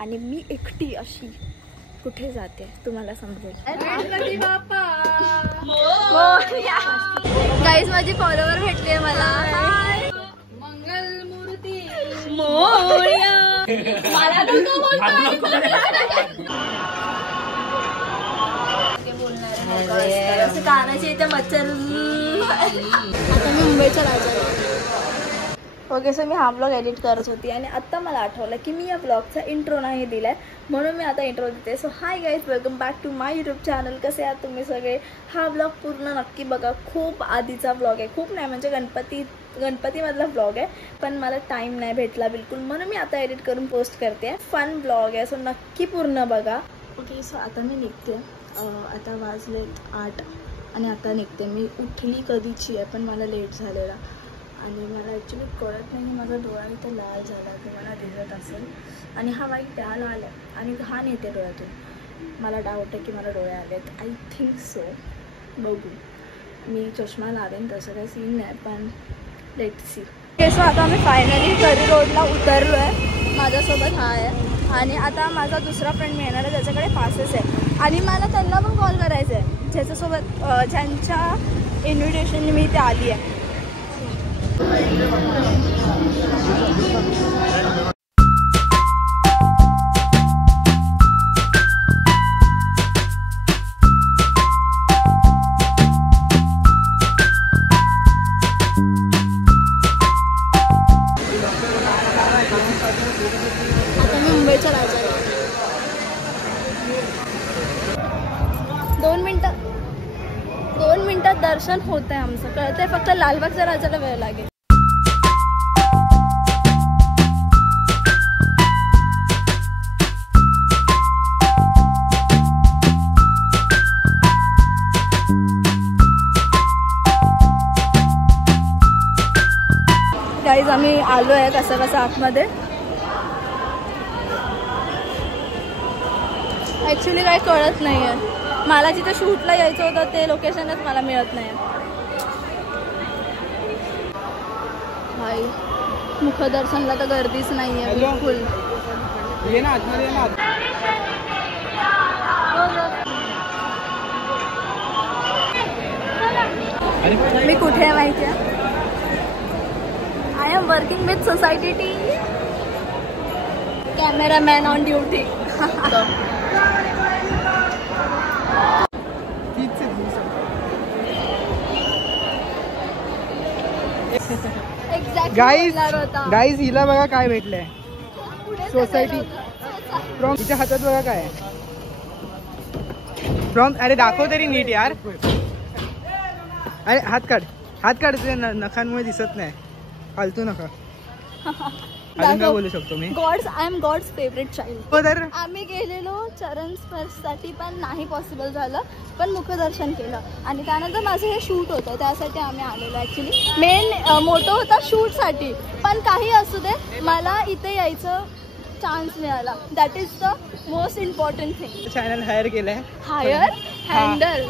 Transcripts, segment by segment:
आणि मी एकटी अशी कुठे जाते तुम्हाला समजेल. गाईज माझी फॉलोवर भेटले मला. मंगलमूर्ती मोरया. मला बोलणार कानाची इथे मच्छर. आता मी मुंबईच्या राजाला. ओके सो मी हा ब्लॉग एडिट करत होती आणि आत्ता मला आठवलं की मी या ब्लॉगचा इंट्रो नाही दिलाय, म्हणून मी आता इंट्रो देते. So hi guys, welcome back to my YouTube channel. कसे आहात तुम्ही सगळे? हा ब्लॉग पूर्ण नक्की बघा. खूप आधीचा ब्लॉग आहे, खूप नाही म्हणजे गणपतीमधला ब्लॉग आहे, पण मला टाईम नाही भेटला बिलकुल, म्हणून मी आता एडिट करून पोस्ट करते. फन ब्लॉग आहे, सो नक्की पूर्ण बघा. ओके सो आता मी निघते. आता वाजलेत 8 आणि आता निघते. मी उठली कधीची आहे पण मला लेट झालेला आणि मला ॲक्च्युली कळत नाही, माझा डोळा इथं लाल झाला तुम्हाला दिसत असेल आणि हा वाईट डाल आला आणि घाण येते डोळ्यातून. मला डाऊट आहे की मला डोळे आलेत. I think so. बघू, मी चष्मा लावेन, तसं काही सीन नाही, पण लेट सी. ओके सो आता आम्ही फायनली करी रोडला उतरलो आहे. माझ्यासोबत हा आहे आणि आता माझा दुसरा फ्रेंड मिळणार आहे, त्याच्याकडे पासेस आहे आणि मला त्यांना पण कॉल करायचं आहे ज्याच्यासोबत ज्यांच्या इन्व्हिटेशनने मी इथे आली आहे. आता मी मुंबईच्या राजाला. 2 मिनिटात दर्शन होत आहे आमचं, कळतंय. फक्त लालबागच्या राजाला वेळ लागेल. गाईज आम्ही आलो आहे कसं आतमध्ये. ॲक्च्युली काही कळत नाही आहे मला. जिथे शूटला यायचं होतं ते लोकेशनच मला मिळत नाही. भाई मुखदर्शनला तर गर्दीच नाही आहे बिलकुल. मी कुठे आहे माहिती आहे? I am working with society T. Cameraman on duty. Guys हिला बघा काय भेटलंय. Society from. तिच्या हातात बघा काय फ्रॉम. अरे दाखव तरी नीट यार. अरे हात काढ तुझ्या नखांमुळे दिसत नाही. फालतू नका. अजून काय बोलू शकतो मी? I am God's favourite child. आम्ही गेलेलो चरण स्पर्शसाठी पण नाही पॉसिबल झालं, पण मुखदर्शन केलं आणि त्यानंतर माझं हे शूट होतं, त्यासाठी आम्ही आलेलो. ॲक्च्युली मेन मोटो होता शूटसाठी, पण काही असू दे मला इथे यायचं चान्स मिळाला. That is the most important thing. Channel hire केलंय. हँडल.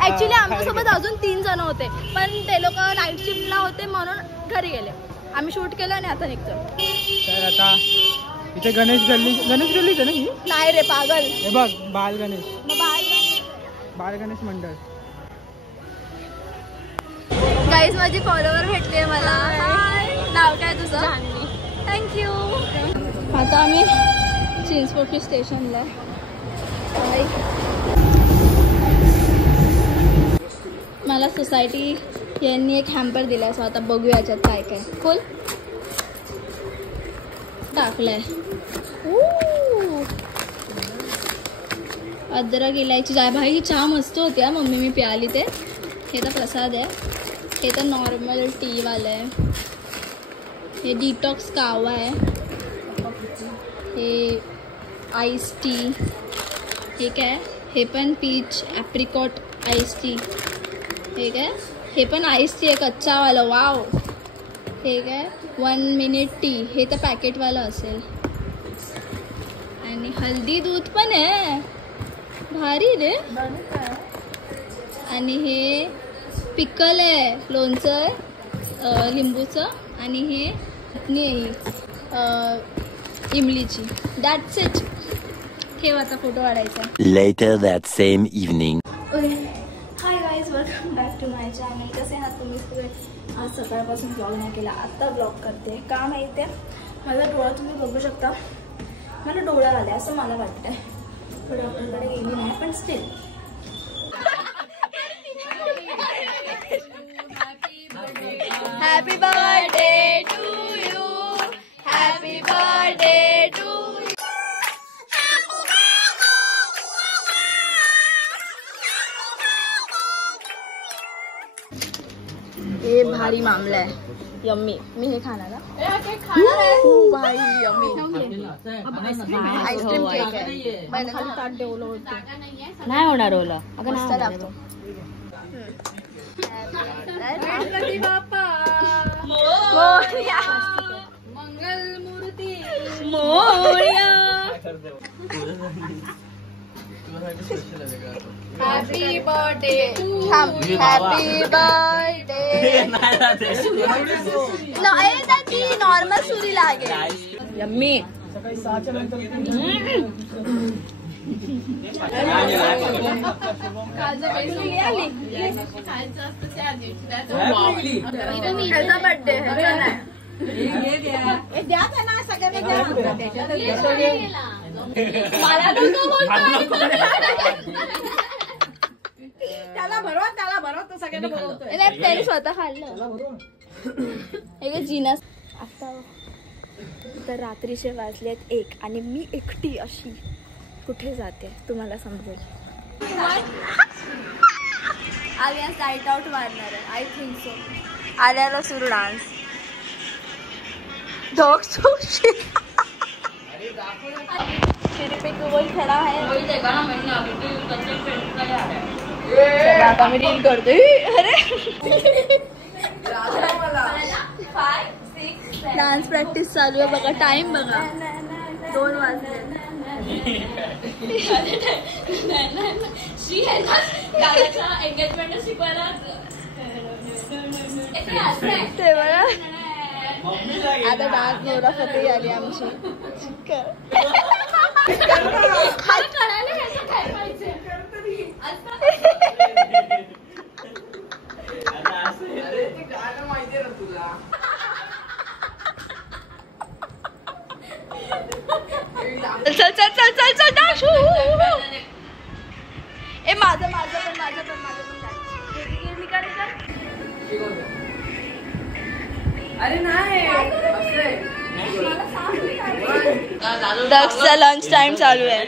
ॲक्च्युली आमच्यासोबत अजून 3 जण होते, पण ते लोक नाईट शिफ्टला होते म्हणून घरी गेले. आम्ही शूट केलं आणि आता निघतो. तर आता इथे गणेश गल्ली आहे ना ही? नाही रे पागल. हे बघ बाल गणेश मंडळ. गाईज माझी फॉलोवर भेटले मला. नाव काय तुझं? जान्हवी. थँक्यू. आता आम्ही चिंचपोकळी स्टेशनला आहे. मला सोसायटी यांनी एक हॅम्पर दिलाय, सो आता बघूया याच्यात काय काय. खोल. टाकलाय अद्रक इलायची. जाय भाई चहा मस्त होती हा. मम्मी मी प्याली ते. हे तर प्रसाद आहे. हे तर नॉर्मल टी वाला आहे. हे डिटॉक्स कावा आहे. हे आईस टी. हे काय? हे पण पीच ॲप्रिकॉट आईस टी. हे काय? हे पण आईस टी आहे कच्चावाला. वाव. हे काय? 1 मिनिट टी. हे तर पॅकेटवालं असेल. आणि हल्दी दूध पण आहे. भारी रे. आणि हे पिकल आहे, लोणचं आहे लिंबूचं. आणि हे चटणी इमलीची. That's it. ठेव आता फोटो काढायचा. Later that same evening. Hi guys, welcome back to my channel. कसे आहात तुम्ही सगळे? आज सकाळपासून ब्लॉग नाही केला, आत्ता ब्लॉग करते. का माहिती आहे, माझा डोळा तुम्ही बघू शकता, मला डोळा आले असं मला वाटतंय. डॉक्टरकडे गेली नाही, पण still happy birthday to you, happy birthday to you. हे भारी मामला आहे, यम्मी. मी हे खाणार ना, भाई यम्मी. आईस्क्रीम केक आहे, नाही होणार ओला. मस्त लागतो. Ganpati Bappa Morya, Mangal Murti Morya. Happy birthday to, happy birthday. ती नॉर्मल सुरी लागेल. यम्मी. ह्याचा बर्थडे त्याला भरवा तो सगळ्यांना बोलवतोय. त्याने स्वतः खाल्लं. जिनस. आता तर रात्रीचे वाजलेत 1 आणि मी एकटी अशी कुठे जाते तुम्हाला समजेल. आलिया साईट आउट मारणार आहे, आय थिंक सो. आल्याला सुरू डान्स. गोल खड़ा है. चला आता मी रील करते. अरे डान्स प्रॅक्टिस चालू आहे बघा. टाइम बघा, 2 वाजले. एंगेजमेंट शिकवायला ते बघा. आता डान्स नवरा फतेही आली आमची. चल चल चल चल चल डान्स. ए माझं पण अरे नाही. दक्षचा लंच टाइम चालू आहे.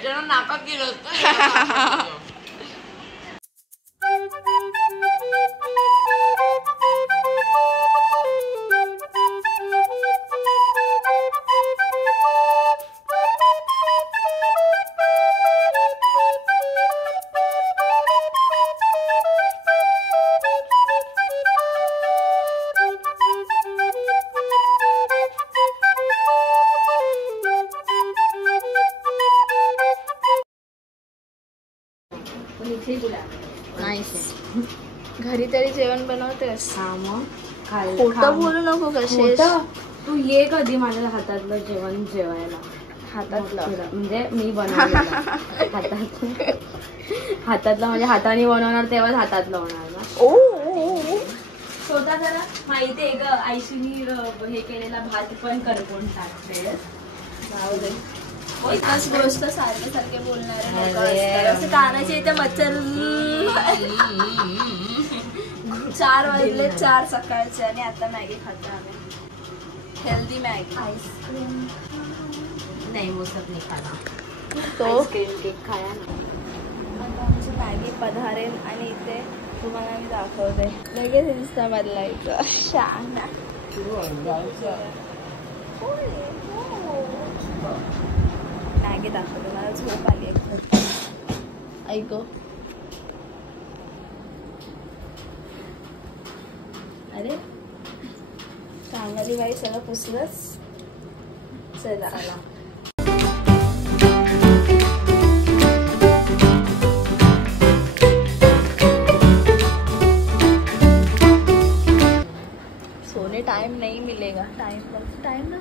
नाईस. घरी तरी जेवण बनवतेस. खोटं बोलू नको. कसे तू ये कधी माझ्या हातातलं जेवण जेवायला. हातातलं म्हणजे मी बनवलं हातातलं म्हणजे हाताने बनवणार तेव्हाच हातातलं होणार ना. ओ स्वतः जरा माहितीये ग, आईशीनी हे केलेला भात पण करपून टाकते. एकच गोष्ट सारखे बोलणारे लोक असतात. असं कानाच्या इथे मच्छर. 4 वाजले, 4 सकाळचे आणि आता मॅगी खातो आम्ही. Healthy Maggi. आईस्क्रीम नाही, मोसत नाही खाना. तो केक खाया ना. आता आमची मॅगी पधारेल आणि इथे तुम्हाला मी दाखवते. लगेच इन्स्टा बदलायचं. शाना मॅगी दाखवते. मला झोप आली एक. ऐक अरे चांगली बाई सगळं पुसलंच. चला टाइम नहीं मिलेगा. टाइम ना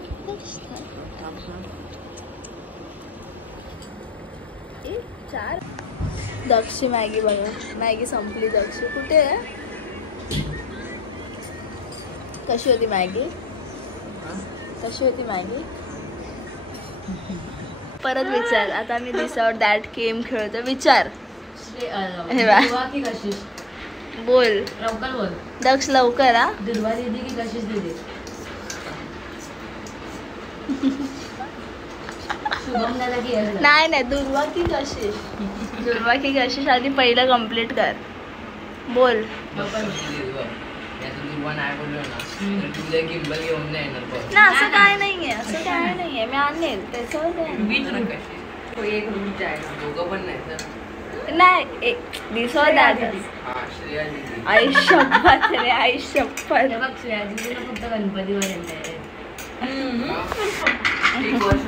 ए 4. दक्षी मॅगी बघा. मॅगी संपली. दक्षी कुठे आहे? कशी होती मॅगी? कशी होती मॅगी? परत विचार. आता me this out that game खेळतो. विचार. हे बा. की कशिश बोल लवकर बोल. दक्ष लवकर. हा दुर्वा दीदी की कशिश दीदी? शुभम दादा की यश दादा? नाही दुर्वा की कशिश? दुर्वा की कशिश आधी पहिलं कम्प्लीट कर. बोल. लवकर बोल. ना असं काय नाहीये. असं काय नाहीये. मी आणेल त्याच्यावर नाही. दिसो दादा. आई शपथ रे. आई शपथ. हे बघ श्रेया दीदीला फक्त गणपतीवर येत आहे. एक वर्ष